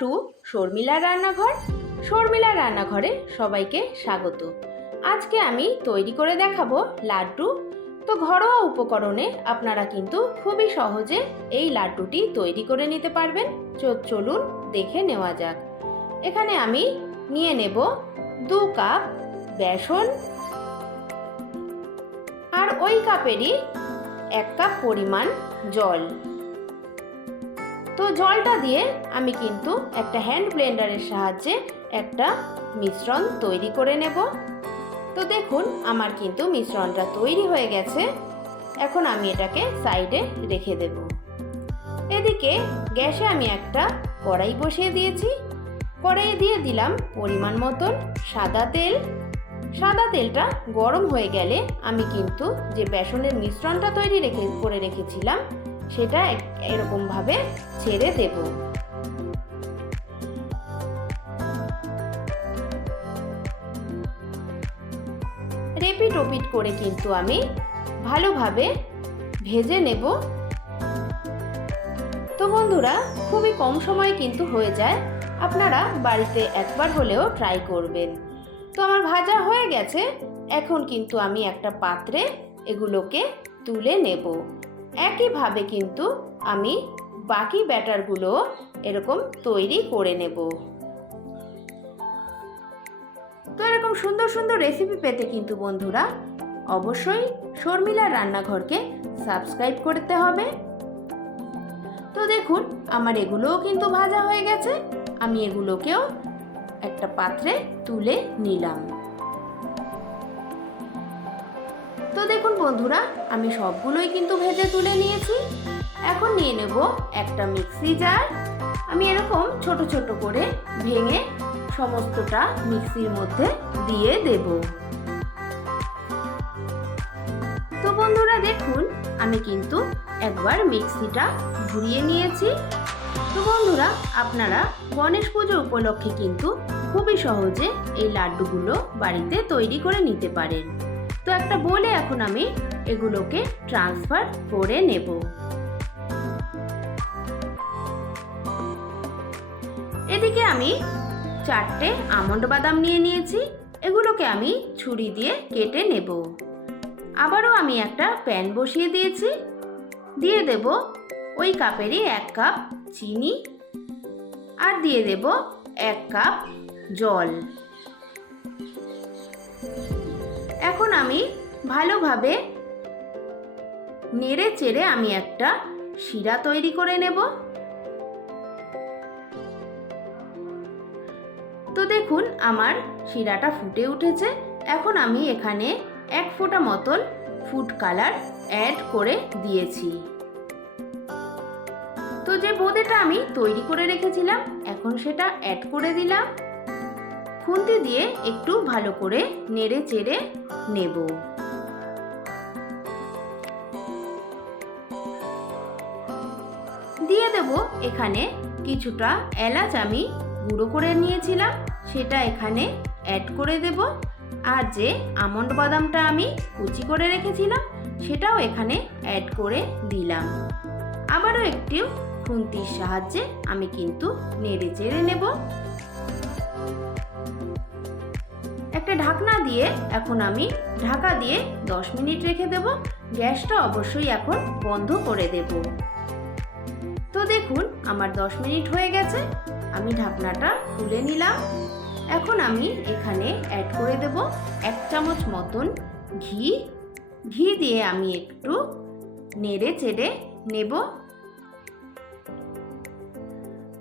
Two Sharmila রান্নাঘর। শর্মিলা রান্নাঘরে সবাইকে স্বাগত। আজকে আমি তৈরি করে দেখাবো লাড্ডু। তো ঘরোয়া উপকরণে আপনারা কিন্তু খুবই সহজে এই লাড্ডুটি তৈরি করে নিতে পারবেন। চলুন দেখে নেওয়া যাক। এখানে আমি নিয়ে নেব 2 কাপ বেসন, আর ওই কাপেরই 1 কাপ পরিমাণ জল। তো জলটা দিয়ে আমি কিন্তু একটা হ্যান্ড ব্লেন্ডারের সাহায্যে একটা মিশ্রণ তৈরি করে নেব। তো দেখুন আমার কিন্তু মিশ্রণটা তৈরি হয়ে গেছে। এখন আমি এটাকে সাইডে রেখে দেব। এদিকে গ্যাসে আমি একটা কড়াই বসিয়ে দিয়েছি। কড়াইয়ে দিয়ে দিলাম পরিমাণ মতন সাদা তেল। সাদা তেলটা গরম হয়ে গেলে আমি কিন্তু যে বেসনের মিশ্রণটা তৈরি করে রেখেছিলাম সেটা এরকমভাবে ছেড়ে দেব। রেপিট ওপিট করে কিন্তু আমি ভালোভাবে ভেজে নেব। তো বন্ধুরা, খুবই কম সময়ে কিন্তু হয়ে যায়, আপনারা বাড়িতে একবার হলেও ট্রাই করবেন। তো আমার ভাজা হয়ে গেছে। এখন কিন্তু আমি একটা পাত্রে এগুলোকে তুলে নেব। একইভাবে কিন্তু আমি বাকি ব্যাটারগুলো এরকম তৈরি করে নেব। তো এরকম সুন্দর সুন্দর রেসিপি পেতে কিন্তু বন্ধুরা অবশ্যই শর্মিলা রান্নাঘরকে সাবস্ক্রাইব করতে হবে। তো দেখুন আমার এগুলোও কিন্তু ভাজা হয়ে গেছে। আমি এগুলোকেও একটা পাত্রে তুলে নিলাম। তো দেখুন বন্ধুরা, আমি সবগুলোই কিন্তু ভেজে তুলে নিয়েছি। এখন নিয়ে নেব একটা মিক্সি জার। আমি এরকম ছোট ছোট করে ভেঙে সমস্তটা মিক্সির মধ্যে দিয়ে দেব। তো বন্ধুরা দেখুন আমি কিন্তু একবার মিক্সিটা ঘুরিয়ে নিয়েছি। তো বন্ধুরা, আপনারা গণেশ পুজো উপলক্ষে কিন্তু খুবই সহজে এই লাড্ডুগুলো বাড়িতে তৈরি করে নিতে পারেন। তো একটা বলে এখন আমি এগুলোকে ট্রান্সফার করে নেব। এদিকে আমি 4টে আমন্ড বাদাম নিয়ে নিয়েছি। এগুলোকে আমি ছুরি দিয়ে কেটে নেব। আবারও আমি একটা প্যান বসিয়ে দিয়েছি। দিয়ে দেব ওই কাপেরই 1 কাপ চিনি, আর দিয়ে দেব 1 কাপ জল। এখন আমি ভালোভাবে নেড়ে চেড়ে আমি একটা শিরা তৈরি করে নেব। তো দেখুন আমার শিরাটা ফুটে উঠেছে। এখন আমি এখানে 1 ফোঁটা মতন ফুড কালার অ্যাড করে দিয়েছি। তো যে বোঁদেটা আমি তৈরি করে রেখেছিলাম এখন সেটা অ্যাড করে দিলাম। খুন্তি দিয়ে একটু ভালো করে নেড়ে চেড়ে নেব। দিয়ে দেব এখানে কিছুটা এলাচ আমি গুঁড়ো করে নিয়েছিলাম, সেটা এখানে অ্যাড করে দেব। আর যে আমন্ড বাদামটা আমি কুচি করে রেখেছিলাম সেটাও এখানে অ্যাড করে দিলাম। আবারও একটু খুন্তির সাহায্যে আমি কিন্তু নেড়ে চেড়ে নেব। একটা ঢাকনা দিয়ে এখন আমি ঢাকা দিয়ে 10 মিনিট রেখে দেব। গ্যাসটা অবশ্যই এখন বন্ধ করে দেব। তো দেখুন আমার 10 মিনিট হয়ে গেছে। আমি ঢাকনাটা খুলে নিলাম। এখন আমি এখানে অ্যাড করে দেব 1 চামচ মতন ঘি। ঘি দিয়ে আমি একটু নেড়ে চেড়ে নেব।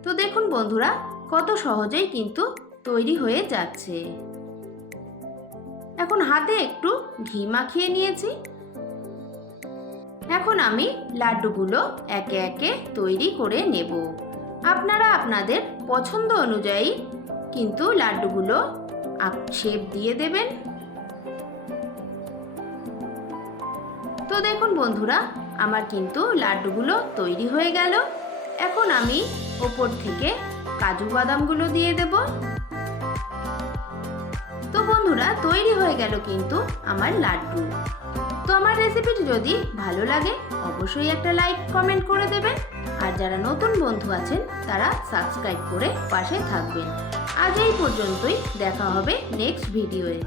তো দেখুন বন্ধুরা কত সহজেই কিন্তু তৈরি হয়ে যাচ্ছে। এখন হাতে একটু ঘি মাখিয়ে নিয়েছি। এখন আমি লাড্ডুগুলো একে একে তৈরি করে নেব। আপনারা আপনাদের পছন্দ অনুযায়ী কিন্তু লাড্ডুগুলো শেপ দিয়ে দেবেন। তো দেখুন বন্ধুরা আমার কিন্তু লাড্ডুগুলো তৈরি হয়ে গেল। এখন আমি ওপর থেকে কাজু বাদামগুলো দিয়ে দেব। তো বন্ধুরা তৈরি হয়ে গেল কিন্তু আমার লাড্ডু। তো আমার রেসিপিটি যদি ভালো লাগে অবশ্যই একটা লাইক কমেন্ট করে দেবেন। আর যারা নতুন বন্ধু আছেন তারা সাবস্ক্রাইব করে পাশে থাকবেন। আজ এই পর্যন্তই, দেখা হবে নেক্সট ভিডিওয়ে।